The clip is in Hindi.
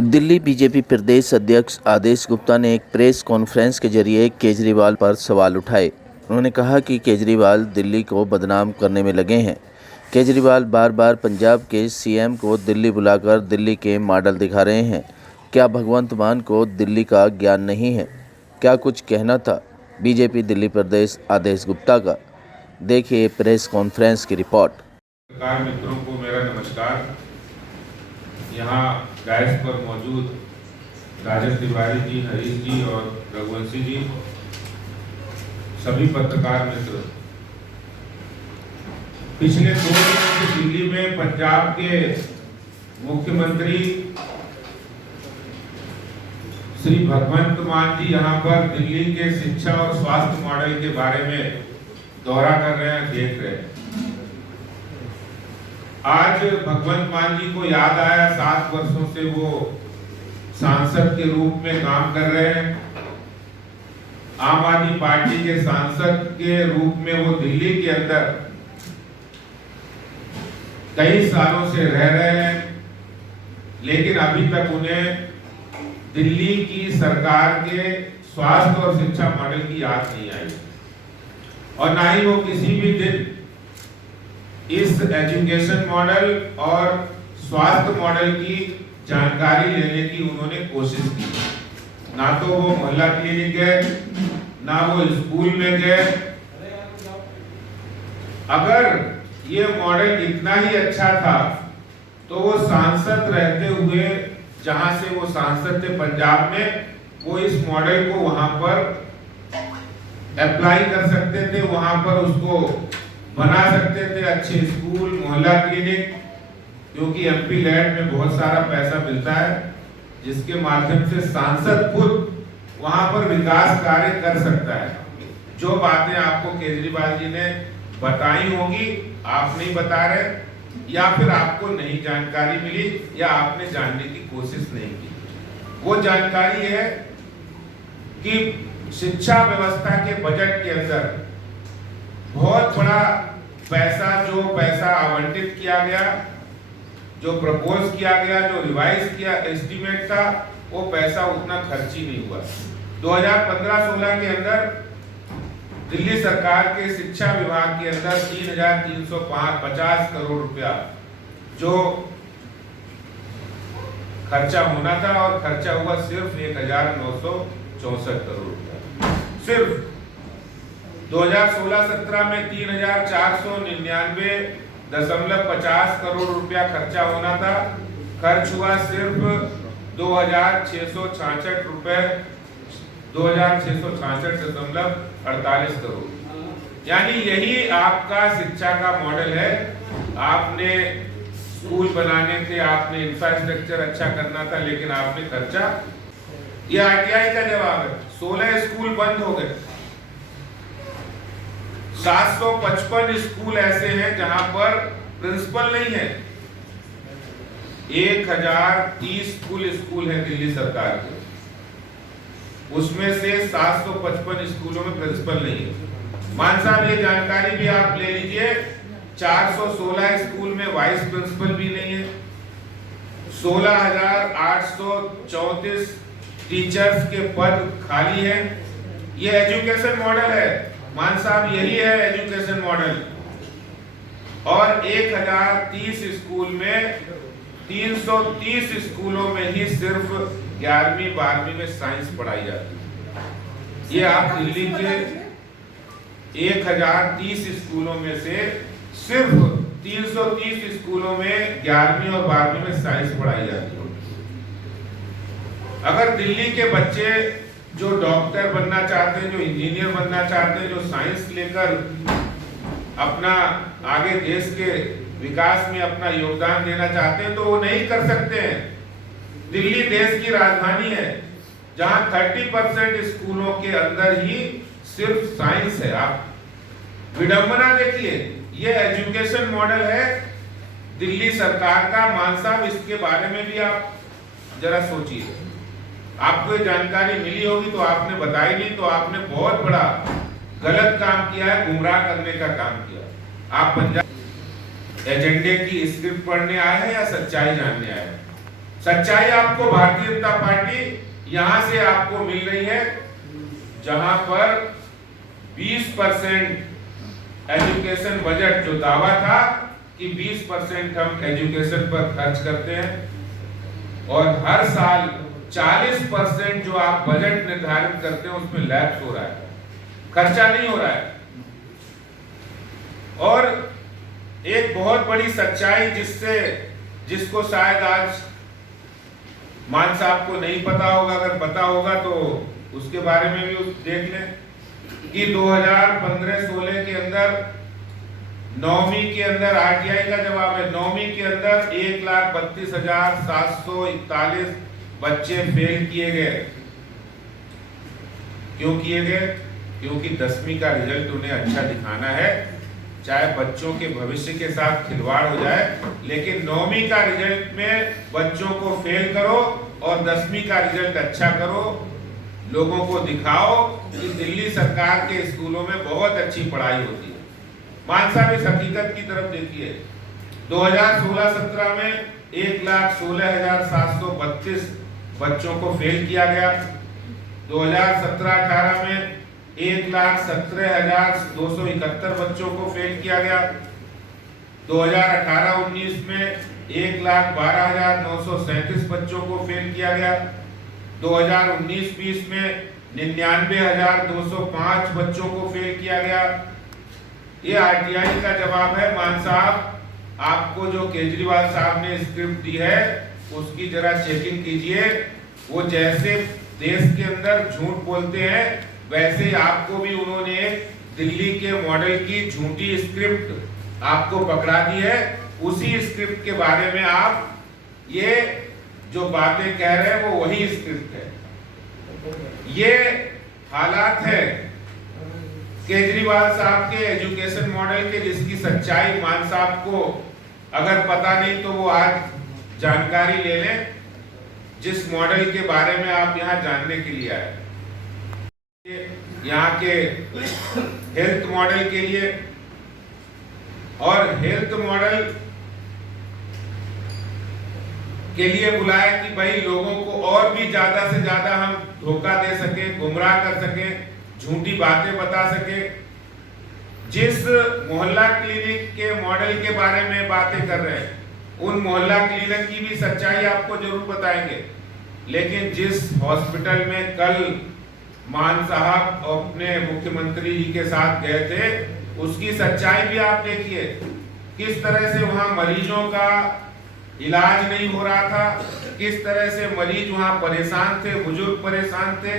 दिल्ली बीजेपी प्रदेश अध्यक्ष आदेश गुप्ता ने एक प्रेस कॉन्फ्रेंस के जरिए केजरीवाल पर सवाल उठाए। उन्होंने कहा कि केजरीवाल दिल्ली को बदनाम करने में लगे हैं। केजरीवाल बार बार पंजाब के सीएम को दिल्ली बुलाकर दिल्ली के मॉडल दिखा रहे हैं। क्या भगवंत मान को दिल्ली का ज्ञान नहीं है? क्या कुछ कहना था बीजेपी दिल्ली प्रदेश आदेश गुप्ता का? देखिए प्रेस कॉन्फ्रेंस की रिपोर्ट। पत्रकार मित्रों को मेरा नमस्कार। यहाँ गैस पर मौजूद राजन तिवारी जी, हरीश जी और रघुवंशी जी, सभी पत्रकार मित्र, पिछले 2 दिनों से दिल्ली में पंजाब के मुख्यमंत्री श्री भगवंत मान जी यहाँ पर दिल्ली के शिक्षा और स्वास्थ्य मॉडल के बारे में दौरा कर रहे हैं, देख रहे हैं। आज भगवंत मान जी को याद आया, 7 वर्षों से वो सांसद के रूप में काम कर रहे हैं। आम आदमी पार्टी के सांसद के रूप में वो दिल्ली के अंदर कई सालों से रह रहे हैं, लेकिन अभी तक उन्हें दिल्ली की सरकार के स्वास्थ्य और शिक्षा मॉडल की याद नहीं आई और ना ही वो किसी भी दिन इस एजुकेशन मॉडल और स्वास्थ्य मॉडल की जानकारी लेने की उन्होंने कोशिश की। ना तो वो मोहल्ला क्लिनिक गए, ना वो स्कूल में गए। अगर ये मॉडल इतना ही अच्छा था तो वो सांसद रहते हुए, जहां से वो सांसद थे पंजाब में, वो इस मॉडल को वहां पर अप्लाई कर सकते थे, वहां पर उसको बना सकते थे। अच्छे स्कूल, मोहल्ला क्लिनिक, क्योंकि एमपी लैंड में बहुत सारा पैसा मिलता है जिसके माध्यम से सांसद खुद वहां पर विकास कार्य कर सकता है। जो बातें आपको केजरीवाल जी ने बताई होंगी, आप नहीं बता रहे, या फिर आपको नहीं जानकारी मिली, या आपने जानने की कोशिश नहीं की। वो जानकारी है कि शिक्षा व्यवस्था के बजट के अंदर बहुत बड़ा जो पैसा आवंटित किया गया, जो प्रपोज किया गया, जो रिवाइज किया एस्टीमेट था, वो पैसा उतना खर्च ही नहीं हुआ। 2015-16 के अंदर दिल्ली सरकार के शिक्षा विभाग के अंदर 3,350 करोड़ रुपया जो खर्चा होना था, और खर्चा हुआ सिर्फ 1,964 करोड़ रुपया। सिर्फ 2016-17 में 3,499.50 करोड़ रुपया खर्चा होना था, खर्च हुआ सिर्फ 2,666 रुपए 2,666.48 करोड़। यानी यही आपका शिक्षा का मॉडल है। आपने स्कूल बनाने थे, आपने इंफ्रास्ट्रक्चर अच्छा करना था, लेकिन आपने खर्चा, ये आरटीआई का जवाब है, 16 स्कूल बंद हो गए। 755 स्कूल ऐसे हैं जहां पर प्रिंसिपल नहीं है। 1030 स्कूल है दिल्ली सरकार के, उसमें से 755 स्कूलों में प्रिंसिपल नहीं है। मान साहब, ये जानकारी भी आप ले लीजिए, 416 स्कूल में वाइस प्रिंसिपल भी नहीं है। 16,834 टीचर्स के पद खाली हैं। ये एजुकेशन मॉडल है मान साहब, यही है एजुकेशन मॉडल। और 1030 स्कूल में 330 स्कूलों में ही सिर्फ 11वीं 12वीं में साइंस पढ़ाई जाती है। ये आप दिल्ली के 1030 स्कूलों में से सिर्फ 330 स्कूलों में 11वीं और 12वीं में साइंस पढ़ाई जाती है। अगर दिल्ली के बच्चे जो डॉक्टर बनना चाहते हैं, जो इंजीनियर बनना चाहते हैं, जो साइंस लेकर अपना आगे देश के विकास में अपना योगदान देना चाहते हैं, तो वो नहीं कर सकते हैं। दिल्ली देश की राजधानी है जहां 30% स्कूलों के अंदर ही सिर्फ साइंस है। आप विडंबना देखिए, ये एजुकेशन मॉडल है दिल्ली सरकार का। मान साहब, इसके बारे में भी आप जरा सोचिए। आपको ये जानकारी मिली होगी तो आपने बताई नहीं, तो आपने बहुत बड़ा गलत काम किया है, गुमराह करने का काम किया। आप पंजाब एजेंडे की स्क्रिप्ट पढ़ने आए हैं या सच्चाई जानने आए हैं? सच्चाई आपको भारतीय जनता पार्टी यहां से आपको मिल रही है, जहां पर 20% एजुकेशन बजट, जो दावा था कि 20% हम एजुकेशन पर खर्च करते हैं, और हर साल 40% जो आप बजट निर्धारित करते हैं उसमें लैप्स हो रहा है, खर्चा नहीं हो रहा है। और एक बहुत बड़ी सच्चाई जिसको शायद आज मान साहब को नहीं पता होगा, अगर पता होगा तो उसके बारे में भी देख लें कि 2015-16 के अंदर 9वीं के अंदर आरटीआई का जवाब है, 9वीं के अंदर 1,32,741 बच्चे फेल किए गए। क्यों किए गए? क्योंकि 10वीं का रिजल्ट उन्हें अच्छा दिखाना है, चाहे बच्चों के भविष्य के साथ खिलवाड़ हो जाए, लेकिन 9वीं का रिजल्ट में बच्चों को फेल करो और 10वीं का रिजल्ट अच्छा करो, लोगों को दिखाओ कि दिल्ली सरकार के स्कूलों में बहुत अच्छी पढ़ाई होती है। मान साहब इस हकीकत की तरफ देखिए, 2016-17 में 1,16,732 बच्चों को फेल किया गया, 2017-18 में 1,17,271 बच्चों को फेल किया गया, 2018-19 में 1,12,937 बच्चों को फेल किया गया, 2019-20 में 99,205 बच्चों को फेल किया गया। ये आरटीआई का जवाब है। मान साहब, आपको जो केजरीवाल साहब ने स्क्रिप्ट दी है उसकी जरा चेकिंग कीजिए। वो जैसे देश के अंदर झूठ बोलते हैं, वैसे ही आपको भी उन्होंने दिल्ली के मॉडल की झूठी स्क्रिप्ट आपको पकड़ा दी है। उसी स्क्रिप्ट के बारे में आप ये जो बातें कह रहे हैं वो वही स्क्रिप्ट है। ये हालात है केजरीवाल साहब के एजुकेशन मॉडल के, जिसकी सच्चाई मान साहब को अगर पता नहीं तो वो आज जानकारी ले लें, जिस मॉडल के बारे में आप यहाँ जानने के लिए आए। यहाँ के हेल्थ मॉडल के लिए, और हेल्थ मॉडल के लिए बुलाया कि भाई लोगों को और भी ज्यादा से ज्यादा हम धोखा दे सके, गुमराह कर सके, झूठी बातें बता सके। जिस मोहल्ला क्लिनिक के मॉडल के बारे में बातें कर रहे हैं, उन मोहल्ला क्लिनिक की भी सच्चाई आपको जरूर बताएंगे, लेकिन जिस हॉस्पिटल में कल मान साहब अपने मुख्यमंत्री जी के साथ गए थे, उसकी सच्चाई भी आप देखिए। किस तरह से वहां मरीजों का इलाज नहीं हो रहा था, किस तरह से मरीज वहां परेशान थे, बुजुर्ग परेशान थे।